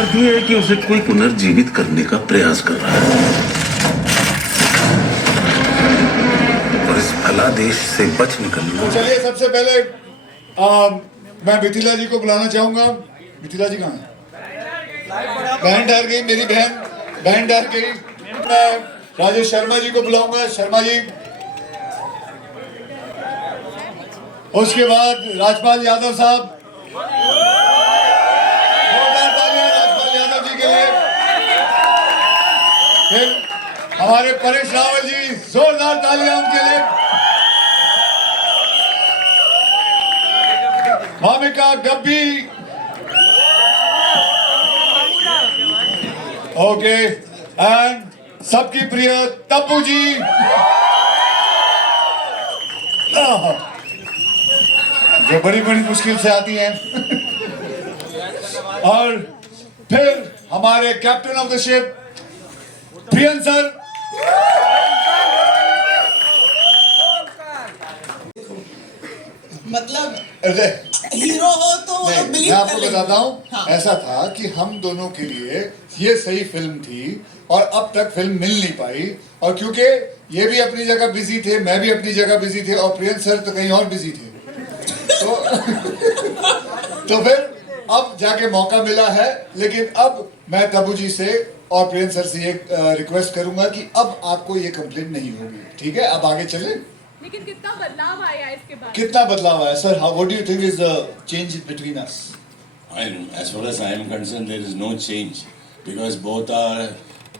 अर्थ ये है कि उसे कोई पुनर्जीवित करने का प्रयास कर रहा है और इस फलादेश से बच निकलना। तो चलिए सबसे पहले मैं मिथिला जी को बुलाना चाहूंगा। मिथिला जी कहाँ है? बहन ठहर गई, मेरी बहन ठहर गई। मैं राजेश शर्मा जी को बुलाऊंगा। शर्मा जी, उसके बाद राजपाल यादव साहब। जोरदार तालियां राजपाल यादव जी के लिए। फिर हमारे परेश रावल जी, जोरदार तालियां उनके लिए। भामिका गब्बी, ओके, एंड सबकी प्रिय तब्बू जी। जो बड़ी बड़ी मुश्किल से आती हैं। और फिर हमारे captain of the ship prion sir. मतलब हीरो हो तो मैं आपको बताता हूँ, हाँ। ऐसा था कि हम दोनों के लिए ये सही फिल्म थी और अब तक फिल्म मिल नहीं पाई। और क्योंकि ये भी अपनी जगह बिजी थे, मैं भी अपनी जगह बिजी थे और प्रियन सर तो कहीं और बिजी थे। तो फिर अब जाके मौका मिला है। लेकिन अब मैं तब्बू जी से और प्रियन सर से एक रिक्वेस्ट करूंगा कि अब आपको ये कंप्लेंट नहीं होगी, ठीक है? अब आगे चले। लेकिन कितना बदलाव आया इसके बाद? कितना बदलाव आया sir? How what do you think is the change between us? As far as I am concerned, there is no change because both are.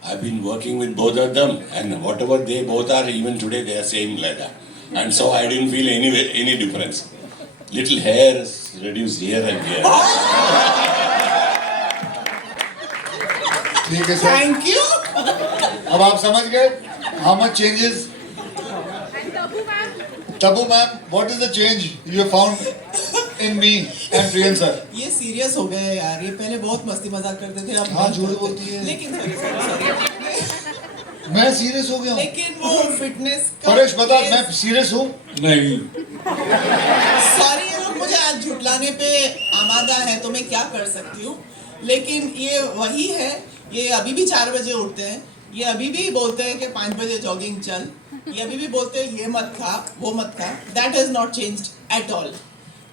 I've been working with both of them, and whatever they both are, even today they are same like that. And so I didn't feel any difference. Little hair is reduced here and here. ठीक है sir, thank you. अब आप समझ गए how much changes? And Tabu ma'am, what is the change you found in me and prion sir? ये serious हो गए यार, ये पहले बहुत मस्ती मजाक करते थे, अब हाँ, झूठ बोलती है। लेकिन sorry। मैं सीरियस हो गया हूँ। लेकिन वो फिटनेस परेश बता, मैं सीरियस हूँ? नहीं। सॉरी, ये लोग मुझे आज झुटलाने पे आमादा है तो मैं क्या कर सकती हूँ। लेकिन ये वही है, ये अभी भी 4 बजे उठते हैं, ये अभी भी बोलते हैं कि 5 बजे जॉगिंग चल, ये अभी भी बोलते हैं ये मत खा वो मत खा। That has not changed at all.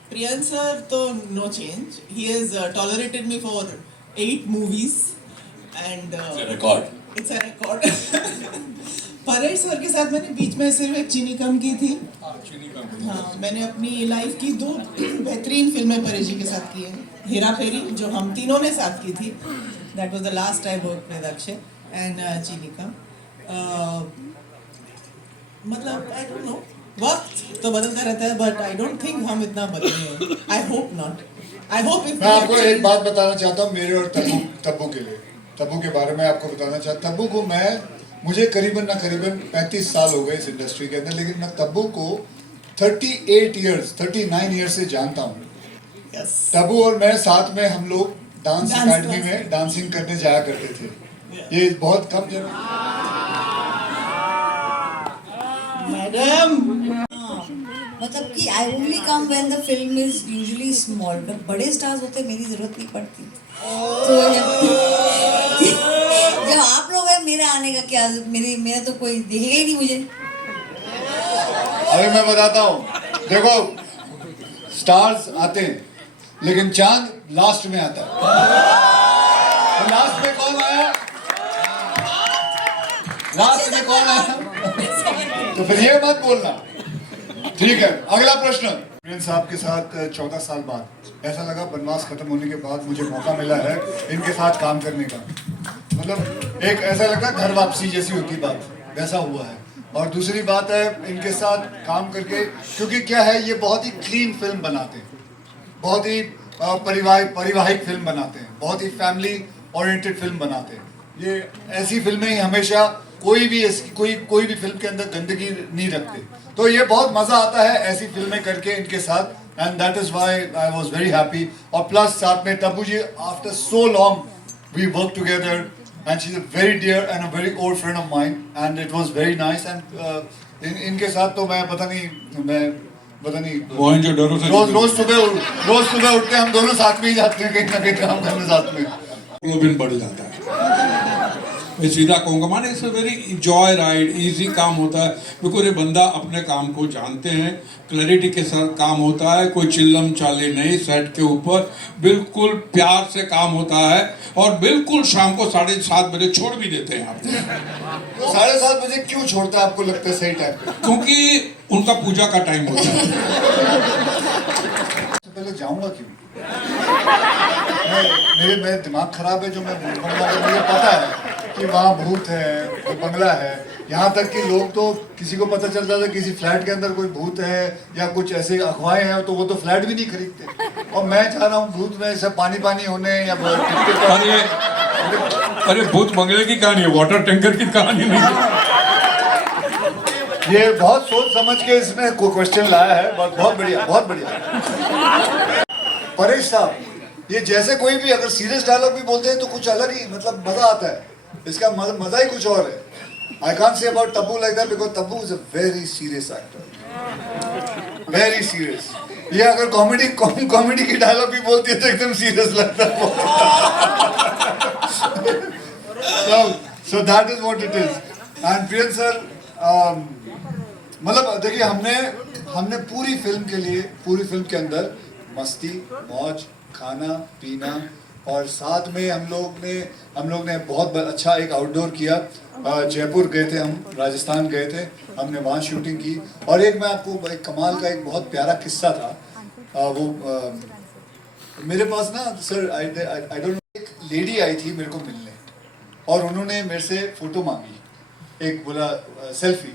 Priyan sir तो no change, he has tolerated me for 8 movies and It's a record. It's a record. Paresh sir के साथ मैंने बीच में सिर्फ एक चीनी कम की थी। हाँ, मैंने अपनी लाइफ की 2 बेहतरीन फिल्में परेश जी के साथ की हैं। हेरा फेरी जो हम तीनों ने साथ की थी, that was the last I work with Akshay, and चीनी कम। मतलब आई डोंट नो, वक्त तो बदलता रहता है बट आई डोंट थिंक हम इतना बदले हैं। I hope not. I hope if मैं आपको एक बात बताना चाहता हूँ मेरे और तब्बू के लिए। तब्बू के बारे में आपको बताना चाहता हूँ। तब्बू को मुझे करीबन 35 साल हो गए इस इंडस्ट्री के अंदर, लेकिन मैं तब्बू को 39 ईयर्स से जानता हूँ। तब्बू और मैं साथ में हम लोग डांस अकेडमी में डांसिंग करने जाया करते थे। ये बहुत कम जन। मैडम मतलब कि I only come when the film is usually small, but बड़े स्टार्स होते मेरी जरूरत नहीं पड़ती। तो जब आप लोग हैं, मेरे आने का क्या, मेरा तो कोई देखेगा ही नहीं मुझे। अभी मैं बताता हूँ, देखो स्टार्स आते हैं लेकिन चांद लास्ट में आता है। तो लास्ट में कौन आया? लास्ट में कौन आया? तो फिर ये मत बोलना, ठीक है? अगला प्रश्न। प्रियन साहब के साथ 14 साल बाद ऐसा लगा वनवास खत्म होने के बाद मुझे मौका मिला है इनके साथ काम करने का। मतलब एक ऐसा लगा घर वापसी जैसी होती बात, वैसा हुआ है। और दूसरी बात है इनके साथ काम करके, क्योंकि क्या है, ये बहुत ही क्लीन फिल्म बनाते हैं, बहुत ही परिवाहिक फिल्म बनाते हैं, बहुत ही फैमिली ओरिएंटेड फिल्म बनाते हैं। ये ऐसी फिल्में ही हमेशा कोई भी फिल्म के अंदर गंदगी नहीं रखते। तो ये बहुत मजा आता है ऐसी फिल्में करके इनके साथ, and that is why I was very happy. और प्लस साथ में Tabbu ji, after so long we work together and she's a very dear and a very old friend of mine and it was very nice and इनके साथ तो मैं पता नहीं रोज सुबह उठ के हम दोनों साथ में ही जाते हैं कहीं ना कहीं काम करने साथ में। ग्लोबिन बढ़ जाता है। मैं सीधा कहूँगा माने it's a very Joy ride, easy काम होता है बिकॉज ये बंदा अपने काम को जानते हैं, क्लैरिटी के साथ काम होता है, कोई चिल्लम चाले नहीं, सेट के ऊपर बिल्कुल प्यार से काम होता है और बिल्कुल शाम को 7:30 बजे छोड़ भी देते हैं आपको। तो 7:30 बजे क्यों छोड़ता है आपको लगता है सही टाइम पे? क्योंकि उनका पूजा का टाइम होता है। सबसे पहले जाऊंगा क्यों? मेरे दिमाग खराब है जो मैं भूत बंगला में, मुझे पता है कि वहाँ भूत है, कोई बंगला है। यहाँ तक कि लोग तो किसी को पता चल जाता है किसी फ्लैट के अंदर कोई भूत है या कुछ ऐसे अफवाहें हैं तो वो तो फ्लैट भी नहीं खरीदते। और मैं चाह रहा हूँ भूत में सब पानी पानी होने या अरे भूत बंगले की कहानी है, वाटर टैंकर की कहानी नहीं है। ये बहुत सोच समझ के इसमें क्वेश्चन लाया है, बहुत बढ़िया, बहुत बढ़िया। परेश साहब, ये जैसे कोई भी अगर सीरियस डायलॉग भी बोलते हैं तो कुछ अलग ही मतलब मजा आता है, इसका मजा ही कुछ और है। I can't say about Tabu like that because Tabu is a very serious actor, very serious. ये अगर कॉमेडी की डायलॉग भी बोलती है तो एकदम सीरियस लगता है। so that is what it is. And prion sir, मतलब देखिए हमने पूरी फिल्म के अंदर मस्ती, मौज, खाना पीना और साथ में हम लोग ने बहुत अच्छा एक आउटडोर किया। जयपुर गए थे, हम राजस्थान गए थे, हमने वहाँ शूटिंग की। और एक मैं आपको एक कमाल का एक बहुत प्यारा किस्सा था। मेरे पास ना सर आई डोंट नो, एक लेडी आई थी मेरे को मिलने और उन्होंने मेरे से फोटो मांगी, एक बोला सेल्फी।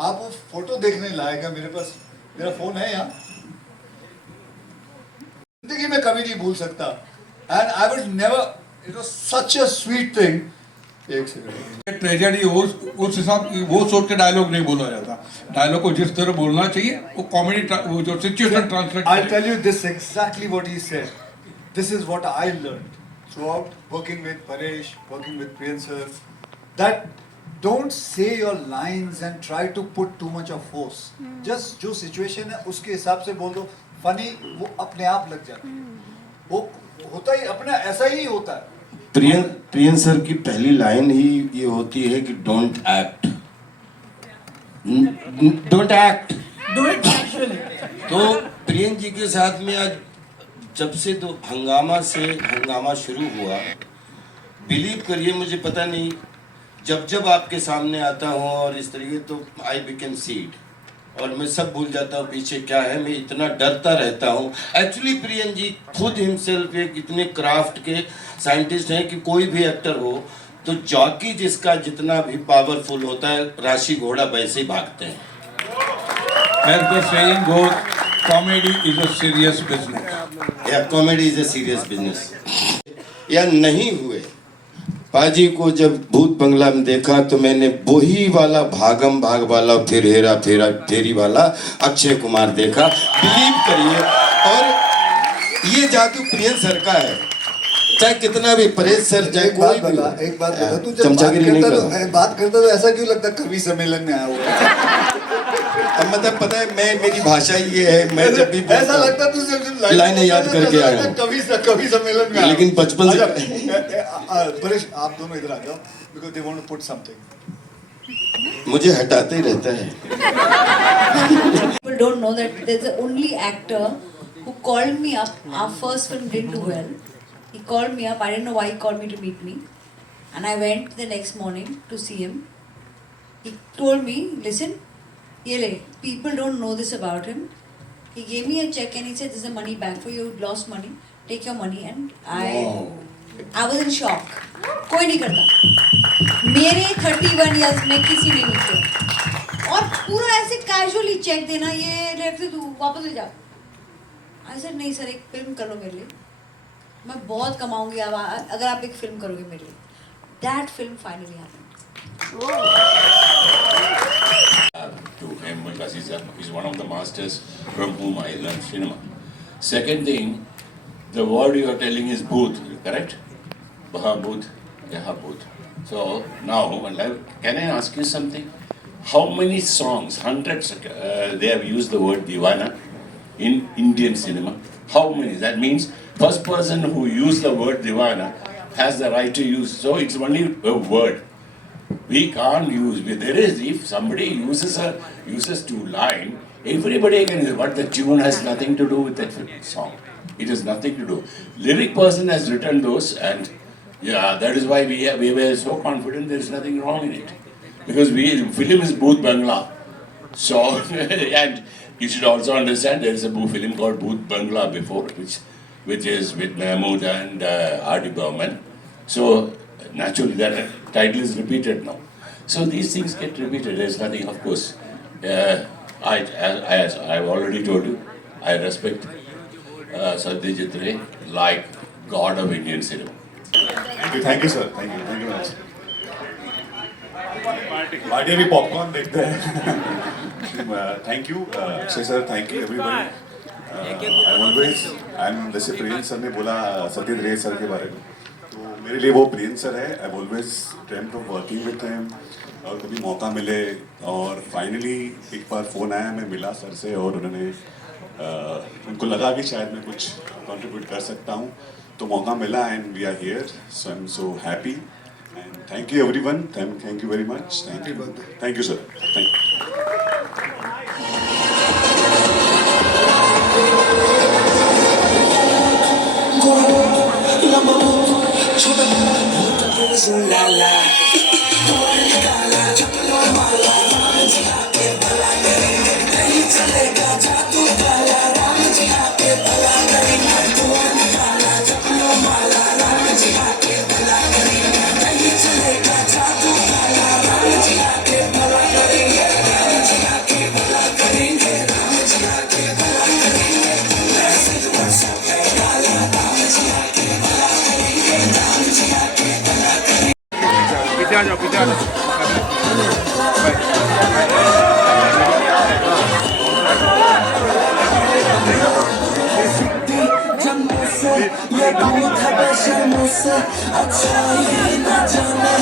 आप वो फोटो देखने लायक है, मेरे पास मेरा फोन है यहाँ, जिंदगी में कभी नहीं भूल सकता। And I would never, it was such a sweet thing. एक सेकंड, ट्रेजेडी हो उस हिसाब वो सोच के डायलॉग नहीं बोला जाता, डायलॉग को जिस तरह बोलना चाहिए वो कॉमेडी वो जो situation translate. I tell you this exactly what he said, this is what I learned throughout working with Paresh, working with Priyan sir, that don't say your lines and try to put too much of force. just जो situation है उसके हिसाब से बोल दो, funny वो अपने आप लग जाता है, वो होता ही अपना ऐसा ही होता है। प्रियन सर की पहली लाइन ही ये होती है कि don't act, don't act, do it naturally. तो प्रियन जी के साथ में आज जब से तो हंगामा शुरू हुआ, बिलीव करिए मुझे पता नहीं, जब आपके सामने आता हूँ और इस तरीके तो आई बिकम सीड और मैं सब भूल जाता हूँ पीछे क्या है, मैं इतना डरता रहता हूँ। एक्चुअली प्रियन जी खुद हिमसेल्फ एक इतने क्राफ्ट के साइंटिस्ट हैं कि कोई भी एक्टर हो तो जॉकी जिसका जितना भी पावरफुल होता है, राशि घोड़ा वैसे ही भागते हैं। As the saying goes, comedy is a serious business. या comedy is a serious business. या नहीं हुए पाजी को जब भूत बंगला में देखा तो मैंने वही वाला भागम भाग वाला फिर हेरा फेरा फेरी वाला अक्षय कुमार देखा, बिलीव करिए। और ये जादू प्रियन सर का है, चाहे कितना भी परेश सर चाहे कोई भी। एक बात बता, तू जब बात करता तो ऐसा क्यों लगता कवि सम्मेलन में आया हुआ? अब मतलब पता है मेरी भाषा ये है, मैं जब भी ऐसा लगता तू जब लाइनें याद करके आया हूँ कवि सम्मेलन में, लेकिन बचपन से। परेश आप दोनों इधर आ जाओ, because they want to put something. मुझे हटाते ही रहता है। People don't know that there's the only actor who called me up. Our first film didn't do well. He called me up. I didn't know why he called me to meet me, and I went the next morning to see him. He told me, "Listen, Yele, people don't know this about him. He gave me a check and he said, "This is the money back for you. You lost money. Take your money." And I was in shock. कोई नहीं करता। मेरे 31 years में किसी ने नहीं किया। और पूरा ऐसे कैजुअली चेक देना, ये रख दे तू वापस ले जा। I said नहीं सर, एक फिल्म करो मेरे लिए, मैं बहुत कमाऊंगी अगर आप एक फिल्म करोगे मेरे लिए। That film finally happened. To him because he's one of the masters from whom I learned cinema. Second thing, the word you are telling is booth, correct? Baha booth, yaha booth. So now, can I ask you something? How many songs, hundreds, they have used the word Divana in Indian cinema? How many? That means first person who used the word Divana has the right to use. So it's only a word. We can't use. There is, if somebody uses two line, everybody can use. But the tune has nothing to do with that song. It has nothing to do. Lyric person has written those, and yeah, that is why we were so confident there is nothing wrong in it. Because film is Bhoot Bangla. So, and you should also understand there is a film called Bhoot Bangla before, which is with Mahmood and R.D. Burman. So, naturally that title is repeated now. So these things get repeated. There is nothing, of course. As I've already told you, I respect Satyajit Ray like God of Indian cinema. Thank you, sir. Thank you very much. Party अभी popcorn देखते हैं. Thank you, Akshay sir. Thank you everybody. जैसे Priyank sir ने बोला सत्येंद्र रे sir के बारे में, तो मेरे लिए वो प्रियंक सर है. I always dreamed of working with him, और कभी मौका मिले, और फाइनली एक बार फ़ोन आया, मैं मिला सर से, और उन्होंने उनको लगा कि शायद मैं कुछ कंट्रीब्यूट कर सकता हूँ, तो मौका मिला, and we are here. So I am so happy, and thank you everyone. Thank you very much. Thank you sir. Thank अच्छा ही ना जाने